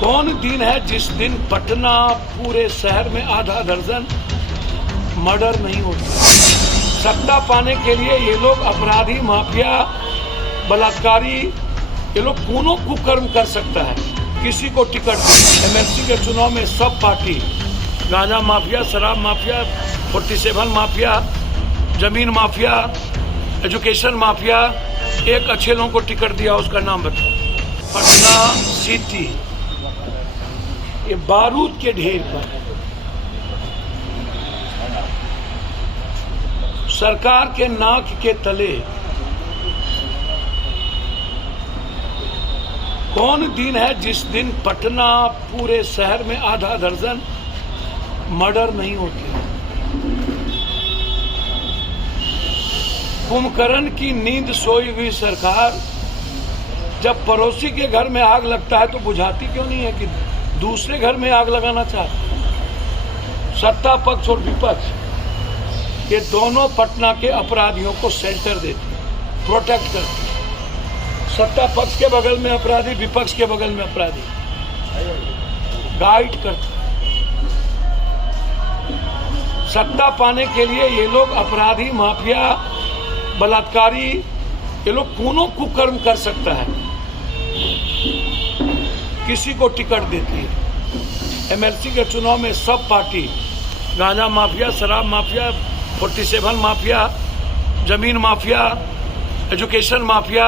कौन दिन है जिस दिन पटना पूरे शहर में आधा दर्जन मर्डर नहीं होता। सत्ता पाने के लिए ये लोग अपराधी, माफिया, बलात्कारी, ये लोग कौनों कुकर्म कर सकता है। किसी को टिकट एमएलसी के चुनाव में सब पार्टी, गांजा माफिया, शराब माफिया, 47 माफिया, जमीन माफिया, एजुकेशन माफिया, एक अच्छे लोगों को टिकट दिया, उसका नाम बताओ। पटना सिटी ये बारूद के ढेर पर है। सरकार के नाक के तले कौन दिन है जिस दिन पटना पूरे शहर में आधा दर्जन मर्डर नहीं होते। कुंभकर्ण की नींद सोई हुई सरकार जब पड़ोसी के घर में आग लगता है तो बुझाती क्यों नहीं है कि दूसरे घर में आग लगाना चाहती। सत्ता पक्ष और विपक्ष ये दोनों पटना के अपराधियों को शेल्टर देती, प्रोटेक्ट करती। सत्ता पक्ष के बगल में अपराधी, विपक्ष के बगल में अपराधी, गाइड करते। सत्ता पाने के लिए ये लोग अपराधी, माफिया, बलात्कारी, ये लोग कौनों कुकर्म कर सकता है। किसी को टिकट देती है। एमएलसी के चुनाव में सब पार्टी, गांजा माफिया, शराब माफिया, 47 माफिया, जमीन माफिया, एजुकेशन माफिया,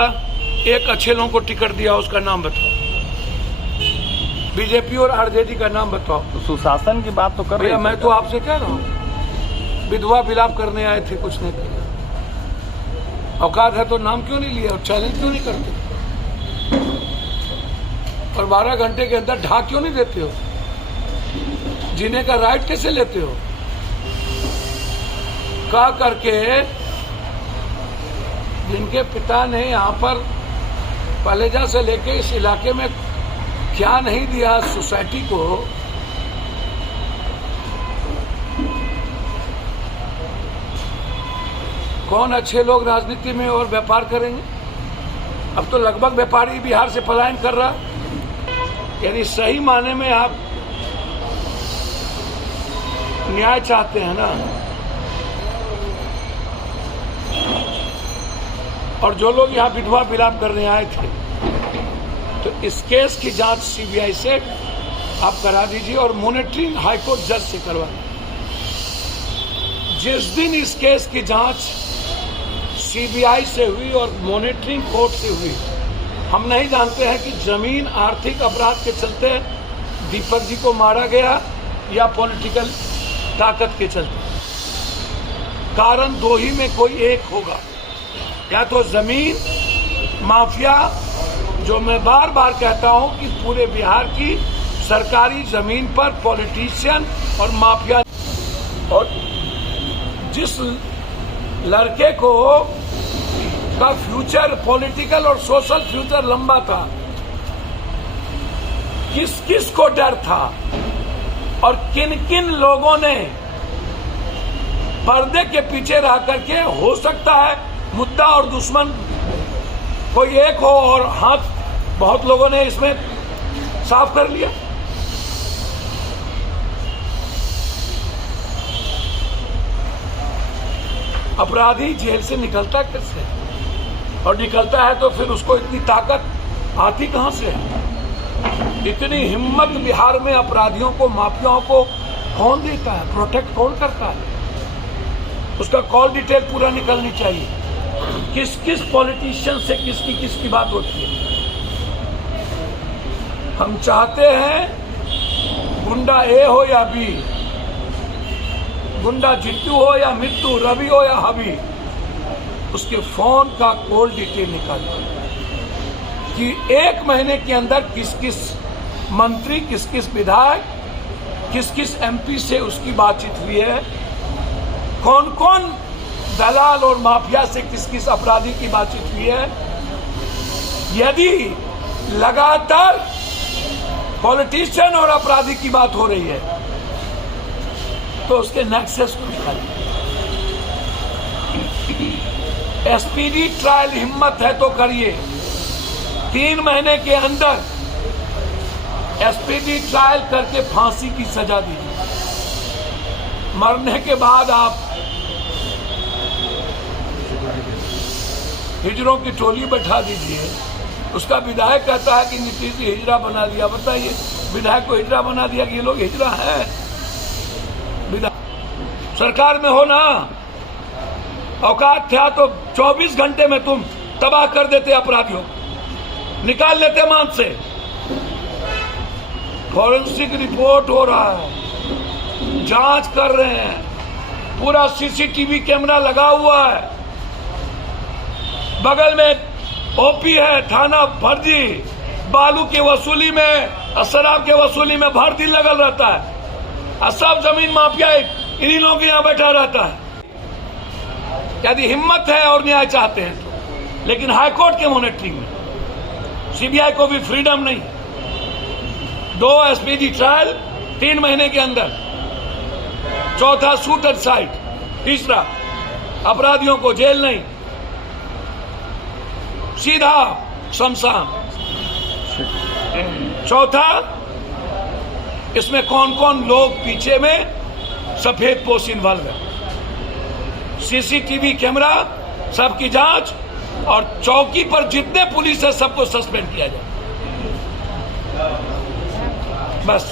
एक अच्छे लोगों को टिकट दिया, उसका नाम बताओ। बीजेपी और आरजेडी का नाम बताओ। तो सुशासन की बात तो कर रहे हैं। मैं तो आपसे कह रहा हूँ, विधवा विलाप करने आए थे, कुछ नहीं किया। औकात है तो नाम क्यों नहीं लिया और चैलेंज क्यों नहीं करते और 12 घंटे के अंदर ढाक क्यों नहीं देते हो। जीने का राइट कैसे लेते हो। कह करके जिनके पिता ने यहाँ पर पलेजा से लेके इस इलाके में क्या नहीं दिया सोसाइटी को, कौन अच्छे लोग राजनीति में और व्यापार करेंगे। अब तो लगभग व्यापारी बिहार से पलायन कर रहा। यानी सही माने में आप न्याय चाहते हैं ना। और जो लोग यहाँ विधवा विलाप करने आए थे, तो इस केस की जांच सीबीआई से आप करा दीजिए और मॉनिटरिंग हाईकोर्ट जज से करवा। जिस दिन इस केस की जांच सीबीआई से हुई और मॉनिटरिंग कोर्ट से हुई, हम नहीं जानते हैं कि जमीन आर्थिक अपराध के चलते दीपक जी को मारा गया या पॉलिटिकल ताकत के चलते। कारण दो ही में कोई एक होगा, या तो जमीन माफिया, जो मैं बार बार कहता हूं कि पूरे बिहार की सरकारी जमीन पर पॉलिटिशियन और माफिया, और जिस लड़के को का फ्यूचर, पॉलिटिकल और सोशल फ्यूचर लंबा था, किस किस को डर था और किन किन लोगों ने पर्दे के पीछे रह करके, हो सकता है मुद्दा और दुश्मन कोई एक हो और हाथ बहुत लोगों ने इसमें साफ कर लिया। अपराधी जेल से निकलता कैसे, और निकलता है तो फिर उसको इतनी ताकत आती कहां से है। इतनी हिम्मत बिहार में अपराधियों को, माफियाओं को कौन देता है, प्रोटेक्ट कौन करता है। उसका कॉल डिटेल पूरा निकलनी चाहिए, किस किस पॉलिटिशियन से किसकी बात होती है। हम चाहते हैं गुंडा ए हो या बी, गुंडा जित्तू हो या मित्तू, रवि हो या हबी, उसके फोन का कॉल डिटेल निकालिए कि एक महीने के अंदर किस किस मंत्री, किस किस विधायक, किस किस एमपी से उसकी बातचीत हुई है, कौन कौन दलाल और माफिया से किस किस अपराधी की बातचीत हुई है। यदि लगातार पॉलिटिशियन और अपराधी की बात हो रही है तो उसके नेक्सस को निकालिए। एसपीडी ट्रायल हिम्मत है तो करिए। 3 महीने के अंदर एसपीडी ट्रायल करके फांसी की सजा दीजिए। मरने के बाद आप हिजड़ों की टोली बैठा दीजिए। उसका विधायक कहता है कि नीतीश जी हिजड़ा बना दिया। बताइए, विधायक को हिजड़ा बना दिया कि ये लोग हिजड़ा है? विधायक सरकार में हो ना, औकात था तो 24 घंटे में तुम तबाह कर देते अपराधियों, निकाल लेते मान से। फॉरेंसिक रिपोर्ट हो रहा है, जांच कर रहे हैं, पूरा सीसीटीवी कैमरा लगा हुआ है, बगल में ओपी है, थाना भर्ती, बालू की वसूली में, शराब के वसूली में भर्ती लगल रहता है, और सब जमीन माफिया इन्हीं लोगों के यहाँ बैठा रहता है। यदि हिम्मत है और न्याय चाहते हैं तो, लेकिन हाईकोर्ट के मॉनिटरिंग में सीबीआई को भी फ्रीडम नहीं। 2 एसपीडी ट्रायल 3 महीने के अंदर, चौथा शूट एट साइट, तीसरा अपराधियों को जेल नहीं, सीधा शमशान, चौथा इसमें कौन कौन लोग पीछे में सफेद पोश इन्वॉल्व है, सीसीटीवी कैमरा, सबकी जांच, और चौकी पर जितने पुलिस है सबको सस्पेंड किया जाए। बस